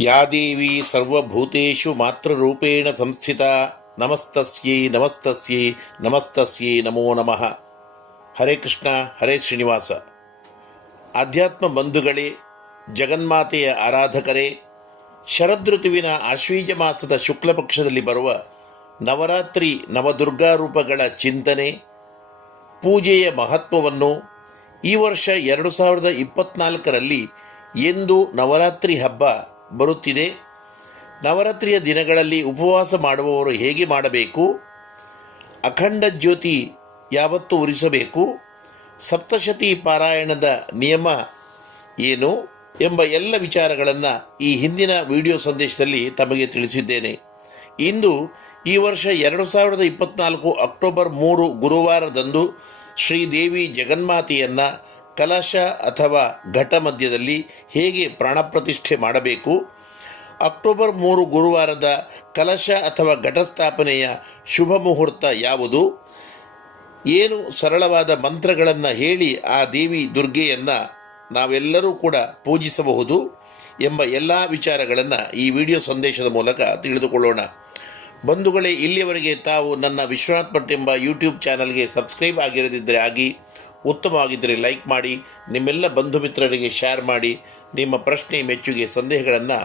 ಯಾ ದೇವಿ ಸರ್ವಭೂತು ಮಾತೃರೂಪೇಣ ಸಂಸ್ಥಿತ ನಮಸ್ತಸ್ಯೈ ನಮಸ್ತಸ್ಯೈ ನಮಸ್ತಸ್ಯೈ ನಮೋ ನಮಃ ಹರೇ ಕೃಷ್ಣ ಹರೇ ಶ್ರೀನಿವಾಸ ಆಧ್ಯಾತ್ಮ ಬಂಧುಗಳೇ ಜಗನ್ಮಾತೆಯ ಆರಾಧಕರೇ, ಶರದೃತುವಿನ ಆಶ್ವೀಜ ಮಾಸದ ಶುಕ್ಲಪಕ್ಷದಲ್ಲಿ ಬರುವ ನವರಾತ್ರಿ ನವದುರ್ಗಾ ರೂಪಗಳ ಚಿಂತನೆ, ಪೂಜೆಯ ಮಹತ್ವವನ್ನು ಈ ವರ್ಷ ಎರಡು ಸಾವಿರದ ಇಪ್ಪತ್ನಾಲ್ಕರಲ್ಲಿ ಎಂದು ನವರಾತ್ರಿ ಹಬ್ಬ ಬರುತ್ತಿದೆ. ನವರಾತ್ರಿಯ ದಿನಗಳಲ್ಲಿ ಉಪವಾಸ ಮಾಡುವವರು ಹೇಗೆ ಮಾಡಬೇಕು? ಅಖಂಡ ಜ್ಯೋತಿ ಯಾವತ್ತು ಉರಿಸಬೇಕು? ಸಪ್ತಶತಿ ಪಾರಾಯಣದ ನಿಯಮ ಏನು ಎಂಬ ಎಲ್ಲ ವಿಚಾರಗಳನ್ನು ಈ ಹಿಂದಿನ ವಿಡಿಯೋ ಸಂದೇಶದಲ್ಲಿ ತಮಗೆ ತಿಳಿಸಿದ್ದೇನೆ. ಇಂದು ಈ ವರ್ಷ ಎರಡು ಸಾವಿರದ ಇಪ್ಪತ್ನಾಲ್ಕು ಅಕ್ಟೋಬರ್ ಮೂರು ಗುರುವಾರದಂದು ಶ್ರೀದೇವಿ ಜಗನ್ಮಾತೆಯನ್ನು ಕಲಶ ಅಥವಾ ಘಟ ಮಧ್ಯದಲ್ಲಿ ಹೇಗೆ ಪ್ರಾಣಪ್ರತಿಷ್ಠೆ ಮಾಡಬೇಕು? ಅಕ್ಟೋಬರ್ ಮೂರು ಗುರುವಾರದ ಕಲಶ ಅಥವಾ ಘಟಸ್ಥಾಪನೆಯ ಶುಭ ಮುಹೂರ್ತ ಯಾವುದು? ಏನು ಸರಳವಾದ ಮಂತ್ರಗಳನ್ನು ಹೇಳಿ ಆ ದೇವಿ ದುರ್ಗೆಯನ್ನು ನಾವೆಲ್ಲರೂ ಕೂಡ ಪೂಜಿಸಬಹುದು ಎಂಬ ಎಲ್ಲ ವಿಚಾರಗಳನ್ನು ಈ ವಿಡಿಯೋ ಸಂದೇಶದ ಮೂಲಕ ತಿಳಿದುಕೊಳ್ಳೋಣ. ಬಂಧುಗಳೇ, ಇಲ್ಲಿಯವರೆಗೆ ತಾವು ನನ್ನ ವಿಶ್ವನಾಥ್ ಭಟ್ ಎಂಬ ಯೂಟ್ಯೂಬ್ ಚಾನಲ್ಗೆ ಸಬ್ಸ್ಕ್ರೈಬ್ ಆಗಿರದಿದ್ದರೆ ಆಗಿ ಉತ್ತಮವಾಗಿದ್ದರೆ ಲೈಕ್ ಮಾಡಿ, ನಿಮ್ಮೆಲ್ಲ ಬಂಧು ಮಿತ್ರರಿಗೆ ಶೇರ್ ಮಾಡಿ, ನಿಮ್ಮ ಪ್ರಶ್ನೆ, ಮೆಚ್ಚುಗೆ, ಸಂದೇಹಗಳನ್ನು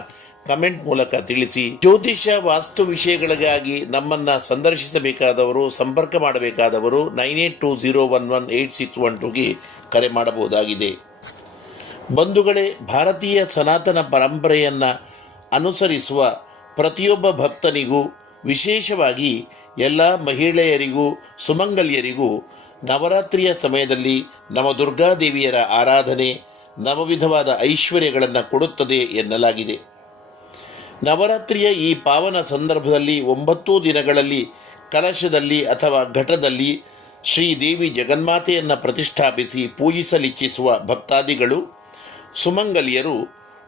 ಕಮೆಂಟ್ ಮೂಲಕ ತಿಳಿಸಿ ಜ್ಯೋತಿಷ ವಾಸ್ತು ವಿಷಯಗಳಿಗಾಗಿ ನಮ್ಮನ್ನ ಸಂದರ್ಶಿಸಬೇಕಾದವರು, ಸಂಪರ್ಕ ಮಾಡಬೇಕಾದವರು nine eight two zero one one eight six one ಟೂಗೆ ಕರೆ ಮಾಡಬಹುದಾಗಿದೆ. ಬಂಧುಗಳೇ, ಭಾರತೀಯ ಸನಾತನ ಪರಂಪರೆಯನ್ನು ಅನುಸರಿಸುವ ಪ್ರತಿಯೊಬ್ಬ ಭಕ್ತನಿಗೂ, ವಿಶೇಷವಾಗಿ ಎಲ್ಲ ಮಹಿಳೆಯರಿಗೂ, ಸುಮಂಗಲಿಯರಿಗೂ ನವರಾತ್ರಿಯ ಸಮಯದಲ್ಲಿ ನವದುರ್ಗಾದೇವಿಯರ ಆರಾಧನೆ ನವವಿಧವಾದ ಐಶ್ವರ್ಯಗಳನ್ನು ಕೊಡುತ್ತದೆ ಎನ್ನಲಾಗಿದೆ. ನವರಾತ್ರಿಯ ಈ ಪಾವನ ಸಂದರ್ಭದಲ್ಲಿ ಒಂಬತ್ತು ದಿನಗಳಲ್ಲಿ, ಕಲಶದಲ್ಲಿ ಅಥವಾ ಘಟದಲ್ಲಿ ಶ್ರೀದೇವಿ ಜಗನ್ಮಾತೆಯನ್ನು ಪ್ರತಿಷ್ಠಾಪಿಸಿ ಪೂಜಿಸಲಿಚ್ಛಿಸುವ ಭಕ್ತಾದಿಗಳು, ಸುಮಂಗಲಿಯರು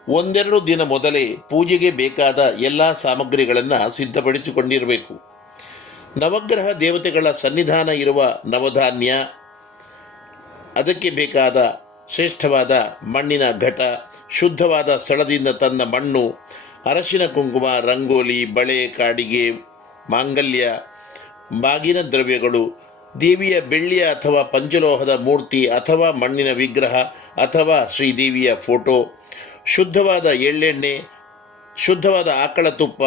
ಒಂದೆರಡು ದಿನ ಮೊದಲೇ ಪೂಜೆಗೆ ಬೇಕಾದ ಎಲ್ಲ ಸಾಮಗ್ರಿಗಳನ್ನು ಸಿದ್ಧಪಡಿಸಿಕೊಂಡಿರಬೇಕು. ನವಗ್ರಹ ದೇವತೆಗಳ ಸನ್ನಿಧಾನ ಇರುವ ನವಧಾನ್ಯ, ಅದಕ್ಕೆ ಬೇಕಾದ ಶ್ರೇಷ್ಠವಾದ ಮಣ್ಣಿನ ಘಟ, ಶುದ್ಧವಾದ ಸ್ಥಳದಿಂದ ತಂದ ಮಣ್ಣು ಅರಶಿನ ಕುಂಕುಮ, ರಂಗೋಲಿ, ಬಳೆ, ಕಾಡಿಗೆ, ಮಾಂಗಲ್ಯ ಬಾಗಿನ ದ್ರವ್ಯಗಳು, ದೇವಿಯ ಬೆಳ್ಳಿಯ ಅಥವಾ ಪಂಚಲೋಹದ ಮೂರ್ತಿ ಅಥವಾ ಮಣ್ಣಿನ ವಿಗ್ರಹ ಅಥವಾ ಶ್ರೀದೇವಿಯ ಫೋಟೋ, ಶುದ್ಧವಾದ ಎಳ್ಳೆಣ್ಣೆ, ಶುದ್ಧವಾದ ಆಕಳ ತುಪ್ಪ,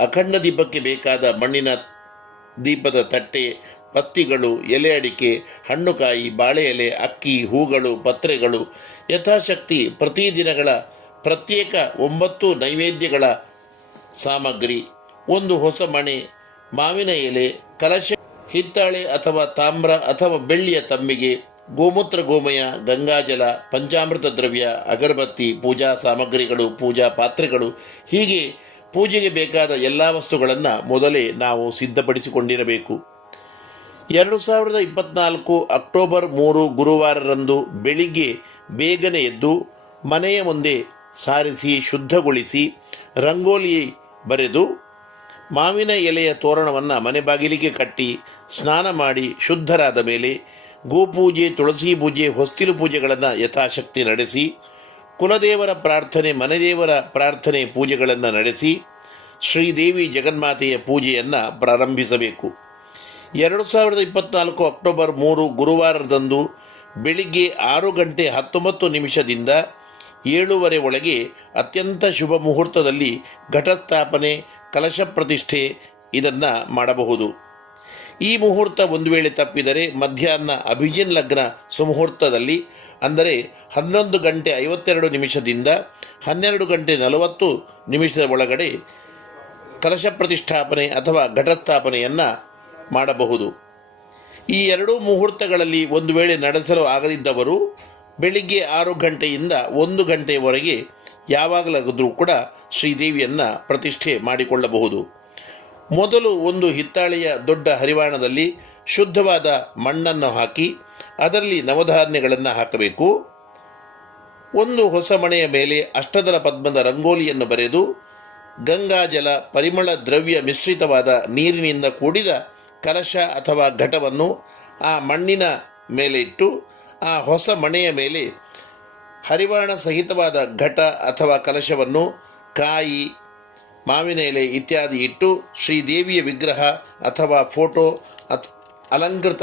ಅಖಂಡ ದೀಪಕ್ಕೆ ಬೇಕಾದ ಮಣ್ಣಿನ ದೀಪದ ತಟ್ಟೆ, ಪತ್ತಿಗಳು, ಎಲೆ ಅಡಿಕೆ, ಹಣ್ಣುಕಾಯಿ ಬಾಳೆ ಎಲೆ ಅಕ್ಕಿ, ಹೂಗಳು, ಪತ್ರೆಗಳು, ಯಥಾಶಕ್ತಿ ಪ್ರತಿದಿನಗಳ ಪ್ರತ್ಯೇಕ ಒಂಬತ್ತು ನೈವೇದ್ಯಗಳ ಸಾಮಗ್ರಿ, ಒಂದು ಹೊಸ ಮಣೆ, ಮಾವಿನ ಎಲೆ, ಕಲಶ, ಹಿತ್ತಾಳೆ ಅಥವಾ ತಾಮ್ರ ಅಥವಾ ಬೆಳ್ಳಿಯ ತಂಬಿಗೆ, ಗೋಮೂತ್ರ, ಗೋಮಯ, ಗಂಗಾಜಲ, ಪಂಚಾಮೃತ ದ್ರವ್ಯ, ಅಗರಬತ್ತಿ, ಪೂಜಾ ಸಾಮಗ್ರಿಗಳು, ಪೂಜಾ ಪಾತ್ರೆಗಳು, ಹೀಗೆ ಪೂಜೆಗೆ ಬೇಕಾದ ಎಲ್ಲ ವಸ್ತುಗಳನ್ನು ಮೊದಲೇ ನಾವು ಸಿದ್ಧಪಡಿಸಿಕೊಂಡಿರಬೇಕು. ಎರಡು ಸಾವಿರದ ಇಪ್ಪತ್ನಾಲ್ಕು ಅಕ್ಟೋಬರ್ ಮೂರು ಗುರುವಾರರಂದು ಬೆಳಿಗ್ಗೆ ಬೇಗನೆ ಎದ್ದು ಮನೆಯ ಮುಂದೆ ಸಾರಿಸಿ, ಶುದ್ಧಗೊಳಿಸಿ, ರಂಗೋಲಿ ಬರೆದು ಮಾವಿನ ಎಲೆಯ ತೋರಣವನ್ನು ಮನೆ ಬಾಗಿಲಿಗೆ ಕಟ್ಟಿ, ಸ್ನಾನ ಮಾಡಿ, ಶುದ್ಧರಾದ ಮೇಲೆ ಗೋಪೂಜೆ, ತುಳಸಿ ಪೂಜೆ, ಹೊಸ್ತಿಲು ಪೂಜೆಗಳನ್ನು ಯಥಾಶಕ್ತಿ ನಡೆಸಿ, ಕುಲದೇವರ ಪ್ರಾರ್ಥನೆ, ಮನೆದೇವರ ಪ್ರಾರ್ಥನೆ ಪೂಜೆಗಳನ್ನು ನಡೆಸಿ, ಶ್ರೀದೇವಿ ಜಗನ್ಮಾತೆಯ ಪೂಜೆಯನ್ನು ಪ್ರಾರಂಭಿಸಬೇಕು. ಎರಡು ಸಾವಿರದ ಇಪ್ಪತ್ನಾಲ್ಕು ಅಕ್ಟೋಬರ್ ಮೂರು ಗುರುವಾರದಂದು ಬೆಳಿಗ್ಗೆ ಆರು ಗಂಟೆ ಹತ್ತೊಂಬತ್ತು ನಿಮಿಷದಿಂದ ಏಳೂವರೆ ಒಳಗೆ ಅತ್ಯಂತ ಶುಭ ಮುಹೂರ್ತದಲ್ಲಿ ಘಟಸ್ಥಾಪನೆ, ಕಲಶ ಪ್ರತಿಷ್ಠೆ ಇದನ್ನು ಮಾಡಬಹುದು. ಈ ಮುಹೂರ್ತ ಒಂದು ವೇಳೆ ತಪ್ಪಿದರೆ ಮಧ್ಯಾಹ್ನ ಅಭಿಜಿನ್ ಲಗ್ನ ಸುಮುಹೂರ್ತದಲ್ಲಿ, ಅಂದರೆ ಹನ್ನೊಂದು ಗಂಟೆ ಐವತ್ತೆರಡು ನಿಮಿಷದಿಂದ ಹನ್ನೆರಡು ಗಂಟೆ ನಲವತ್ತು ನಿಮಿಷದ ಒಳಗಡೆ ಕಲಶ ಪ್ರತಿಷ್ಠಾಪನೆ ಅಥವಾ ಘಟಸ್ಥಾಪನೆಯನ್ನು ಮಾಡಬಹುದು. ಈ ಎರಡೂ ಮುಹೂರ್ತಗಳಲ್ಲಿ ಒಂದು ವೇಳೆ ನಡೆಸಲು ಆಗದಿದ್ದವರು ಬೆಳಿಗ್ಗೆ ಆರು ಗಂಟೆಯಿಂದ ಒಂದು ಗಂಟೆಯವರೆಗೆ ಯಾವಾಗಲಾದರೂ ಕೂಡ ಶ್ರೀದೇವಿಯನ್ನು ಪ್ರತಿಷ್ಠೆ ಮಾಡಿಕೊಳ್ಳಬಹುದು. ಮೊದಲು ಒಂದು ಹಿತ್ತಾಳೆಯ ದೊಡ್ಡ ಹರಿವಾಣದಲ್ಲಿ ಶುದ್ಧವಾದ ಮಣ್ಣನ್ನು ಹಾಕಿ, ಅದರಲ್ಲಿ ನವಧಾನ್ಯಗಳನ್ನು ಹಾಕಬೇಕು. ಒಂದು ಹೊಸ ಮನೆಯ ಮೇಲೆ ಅಷ್ಟದಲ ಪದ್ಮದ ರಂಗೋಲಿಯನ್ನು ಬರೆದು ಗಂಗಾಜಲ ಪರಿಮಳ ದ್ರವ್ಯ ಮಿಶ್ರಿತವಾದ ನೀರಿನಿಂದ ಕೂಡಿದ ಕಲಶ ಅಥವಾ ಘಟವನ್ನು ಆ ಮಣ್ಣಿನ ಮೇಲೆ ಇಟ್ಟು ಆ ಹೊಸ ಮಣೆಯ ಮೇಲೆ ಹರಿವಾಣ ಸಹಿತವಾದ ಘಟ ಅಥವಾ ಕಲಶವನ್ನು ಕಾಯಿ, ಮಾವಿನ ಎಲೆ ಇತ್ಯಾದಿ ಇಟ್ಟು ಶ್ರೀದೇವಿಯ ವಿಗ್ರಹ ಅಥವಾ ಫೋಟೋ ಅತ್, ಅಲಂಕೃತ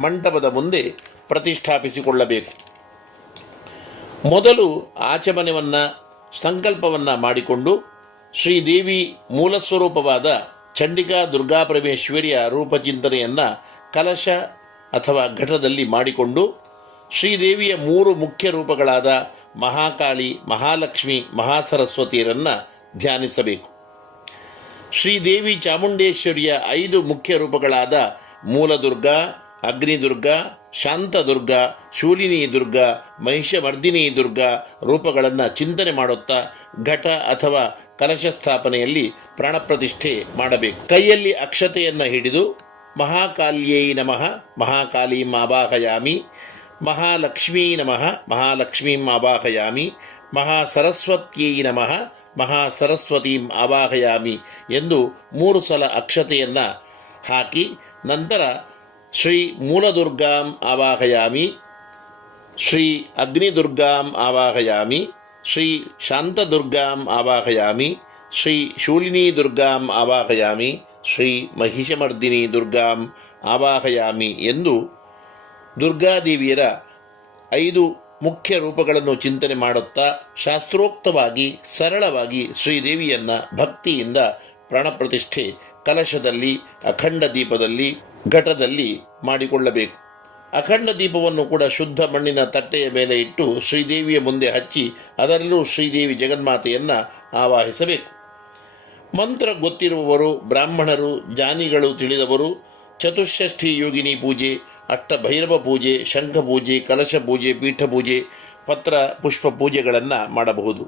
ಮಂಟಪದ ಮುಂದೆ ಪ್ರತಿಷ್ಠಾಪಿಸಿಕೊಳ್ಳಬೇಕು. ಮೊದಲು ಆಚಮನವನ್ನು, ಸಂಕಲ್ಪವನ್ನು ಮಾಡಿಕೊಂಡು ಶ್ರೀದೇವಿ ಮೂಲಸ್ವರೂಪವಾದ ಚಂಡಿಕಾ ದುರ್ಗಾಪರಮೇಶ್ವರಿಯ ರೂಪಚಿಂತನೆಯನ್ನು ಕಲಶ ಅಥವಾ ಘಟದಲ್ಲಿ ಮಾಡಿಕೊಂಡು ಶ್ರೀದೇವಿಯ ಮೂರು ಮುಖ್ಯ ರೂಪಗಳಾದ ಮಹಾಕಾಳಿ, ಮಹಾಲಕ್ಷ್ಮಿ, ಮಹಾಸರಸ್ವತಿಯರನ್ನು ಧ್ಯಾನಿಸಬೇಕು. ಶ್ರೀದೇವಿ ಚಾಮುಂಡೇಶ್ವರಿಯ ಐದು ಮುಖ್ಯ ರೂಪಗಳಾದ ಮೂಲದುರ್ಗ, ಅಗ್ನಿದುರ್ಗ, ಶಾಂತದುರ್ಗ ಶೂಲಿನಿ ದುರ್ಗ ಮಹಿಷಮರ್ದಿನಿ ದುರ್ಗ ರೂಪಗಳನ್ನು ಚಿಂತನೆ ಮಾಡುತ್ತಾ ಘಟ ಅಥವಾ ಕಲಶ ಸ್ಥಾಪನೆಯಲ್ಲಿ ಪ್ರಾಣಪ್ರತಿಷ್ಠೆ ಮಾಡಬೇಕು. ಕೈಯಲ್ಲಿ ಅಕ್ಷತೆಯನ್ನು ಹಿಡಿದು ಮಹಾಕಾಲ್ಯೈ ನಮಃ, ಮಹಾಕಾಲೀಂ ಆವಾಹಯಾಮಿ ಮಹಾಲಕ್ಷ್ಮೀ ನಮಃ, ಮಹಾಲಕ್ಷ್ಮೀಂ ಆವಾಹಯಾಮಿ, ಮಹಾಸರಸ್ವತ್ಯೈ ನಮಃ, ಮಹಾಸರಸ್ವತೀಂ ಆವಾಹಯಾಮಿ ಎಂದು ಮೂರು ಸಲ ಅಕ್ಷತೆಯನ್ನು ಹಾಕಿ, ನಂತರ ಶ್ರೀ ಮೂಲದುರ್ಗಾಂ ಆವಾಹಯಾಮಿ, ಶ್ರೀ ಅಗ್ನಿದುರ್ಗಾಂ ಆವಾಹಯಾಮಿ, ಶ್ರೀ ಶಾಂತದುರ್ಗಾಂ ಆವಾಹಯಾಮಿ, ಶ್ರೀ ಶೂಲಿನಿ ದುರ್ಗಾಂ ಆವಾಹಯಾಮಿ, ಶ್ರೀ ಮಹಿಷಮರ್ದಿನಿ ದುರ್ಗಾಂ ಆವಾಹಯಾಮಿ ಎಂದು ದುರ್ಗಾದೇವಿಯರ ಐದು ಮುಖ್ಯ ರೂಪಗಳನ್ನು ಚಿಂತನೆ ಮಾಡುತ್ತಾ ಶಾಸ್ತ್ರೋಕ್ತವಾಗಿ ಸರಳವಾಗಿ ಶ್ರೀದೇವಿಯನ್ನು ಭಕ್ತಿಯಿಂದ ಪ್ರಾಣಪ್ರತಿಷ್ಠೆ ಕಲಶದಲ್ಲಿ, ಅಖಂಡ ದೀಪದಲ್ಲಿ, ಘಟದಲ್ಲಿ ಮಾಡಿಕೊಳ್ಳಬೇಕು. ಅಖಂಡ ದೀಪವನ್ನು ಕೂಡ ಶುದ್ಧ ಮಣ್ಣಿನ ತಟ್ಟೆಯ ಮೇಲೆ ಇಟ್ಟು ಶ್ರೀದೇವಿಯ ಮುಂದೆ ಹಚ್ಚಿ ಅದರಲ್ಲೂ ಶ್ರೀದೇವಿ ಜಗನ್ಮಾತೆಯನ್ನು ಆವಾಹಿಸಬೇಕು. ಮಂತ್ರ ಗೊತ್ತಿರುವವರು, ಬ್ರಾಹ್ಮಣರು, ಜಾನಿಗಳು ತಿಳಿದವರು ಚತುಷ್ಷಷ್ಠಿ ಯೋಗಿನಿ ಪೂಜೆ ಅಷ್ಟಭೈರವ ಪೂಜೆ, ಶಂಖ ಪೂಜೆ, ಕಲಶ ಪೂಜೆ, ಪೀಠ ಪೂಜೆ, ಪತ್ರ, ಪುಷ್ಪ ಪೂಜೆಗಳನ್ನು ಮಾಡಬಹುದು.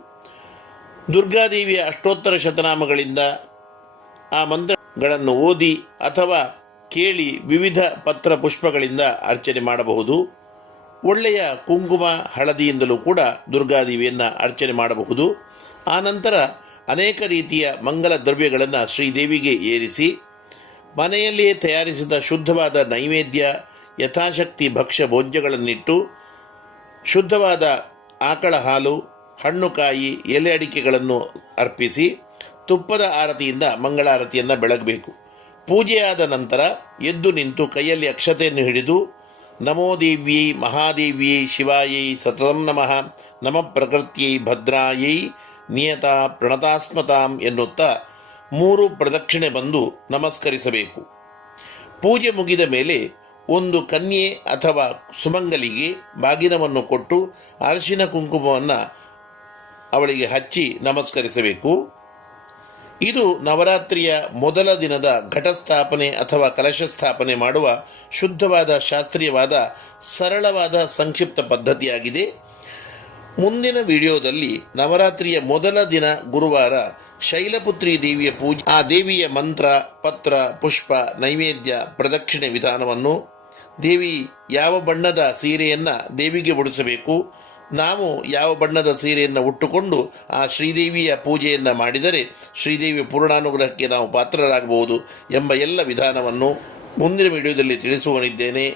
ದುರ್ಗಾದೇವಿಯ ಅಷ್ಟೋತ್ತರ ಶತನಾಮಗಳಿಂದ ಆ ಮಂತ್ರಗಳನ್ನು ಓದಿ ಅಥವಾ ಕೇಳಿ ವಿವಿಧ ಪತ್ರ ಪುಷ್ಪಗಳಿಂದ ಅರ್ಚನೆ ಮಾಡಬಹುದು. ಒಳ್ಳೆಯ ಕುಂಕುಮ ಹಳದಿಯಿಂದಲೂ ಕೂಡ ದುರ್ಗಾದೇವಿಯನ್ನು ಅರ್ಚನೆ ಮಾಡಬಹುದು. ಆನಂತರ ಅನೇಕ ರೀತಿಯ ಮಂಗಲ ದ್ರವ್ಯಗಳನ್ನು ಶ್ರೀದೇವಿಗೆ ಏರಿಸಿ ಮನೆಯಲ್ಲಿಯೇ ತಯಾರಿಸಿದ ಶುದ್ಧವಾದ ನೈವೇದ್ಯ ಯಥಾಶಕ್ತಿ ಭಕ್ಷ್ಯ ಭೋಜ್ಯಗಳನ್ನಿಟ್ಟು ಶುದ್ಧವಾದ ಆಕಳ ಹಾಲು ಹಣ್ಣುಕಾಯಿ ಎಲೆ ಅಡಿಕೆಗಳನ್ನು ಅರ್ಪಿಸಿ ತುಪ್ಪದ ಆರತಿಯಿಂದ ಮಂಗಳಾರತಿಯನ್ನು ಬೆಳಗಬೇಕು. ಪೂಜೆಯಾದ ನಂತರ ಎದ್ದು ನಿಂತು ಕೈಯಲ್ಲಿ ಅಕ್ಷತೆಯನ್ನು ಹಿಡಿದು ನಮೋ ದೇವ್ಯೈ ಮಹಾದೇವ್ಯೈ ಶಿವಾಯೈ ಸತತಂ ನಮಃ, ನಮ ಪ್ರಕೃತಿಯೈ ಭದ್ರಾಯೈ ನಿಯತ ಪ್ರಣತಾಸ್ಮತಾಂ ಎನ್ನುತ್ತಾ ಮೂರು ಪ್ರದಕ್ಷಿಣೆ ಬಂದು ನಮಸ್ಕರಿಸಬೇಕು. ಪೂಜೆ ಮುಗಿದ ಮೇಲೆ ಒಂದು ಕನ್ಯೆ ಅಥವಾ ಸುಮಂಗಲಿಗೆ ಬಾಗಿನವನ್ನು ಕೊಟ್ಟು ಅರಶಿನ ಕುಂಕುಮವನ್ನು ಅವಳಿಗೆ ಹಚ್ಚಿ ನಮಸ್ಕರಿಸಬೇಕು. ಇದು ನವರಾತ್ರಿಯ ಮೊದಲ ದಿನದ ಘಟಸ್ಥಾಪನೆ ಅಥವಾ ಕಲಶ ಸ್ಥಾಪನೆ ಮಾಡುವ ಶುದ್ಧವಾದ ಶಾಸ್ತ್ರೀಯವಾದ ಸರಳವಾದ ಸಂಕ್ಷಿಪ್ತ ಪದ್ಧತಿಯಾಗಿದೆ. ಮುಂದಿನ ವಿಡಿಯೋದಲ್ಲಿ ನವರಾತ್ರಿಯ ಮೊದಲ ದಿನ ಗುರುವಾರ ಶೈಲಪುತ್ರಿ ದೇವಿಯ ಪೂಜೆ, ಆ ದೇವಿಯ ಮಂತ್ರ, ಪತ್ರ, ಪುಷ್ಪ, ನೈವೇದ್ಯ, ಪ್ರದಕ್ಷಿಣೆ ವಿಧಾನವನ್ನು ದೇವಿ ಯಾವ ಬಣ್ಣದ ಸೀರೆಯನ್ನು ದೇವಿಗೆ ಉಡಿಸಬೇಕು? ನಾವು ಯಾವ ಬಣ್ಣದ ಸೀರೆಯನ್ನು ಉಟ್ಟುಕೊಂಡು ಆ ಶ್ರೀದೇವಿಯ ಪೂಜೆಯನ್ನು ಮಾಡಿದರೆ ಶ್ರೀದೇವಿಯ ಪೂರ್ಣಾನುಗ್ರಹಕ್ಕೆ ನಾವು ಪಾತ್ರರಾಗಬಹುದು ಎಂಬ ಎಲ್ಲ ವಿಧಾನವನ್ನು ಮುಂದಿನ ವಿಡಿಯೋದಲ್ಲಿ ತಿಳಿಸುವನಿದ್ದೇನೆ.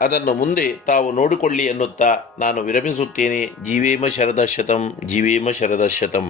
ಅದನ್ನು ಮುಂದೆ ತಾವು ನೋಡಿಕೊಳ್ಳಿ ಎನ್ನುತ್ತಾ ನಾನು ವಿರಮಿಸುತ್ತೇನೆ. ಜೀವೇಮ ಶರದ ಶತಂ ಜೀವೇಮ ಶರದ ಶತಂ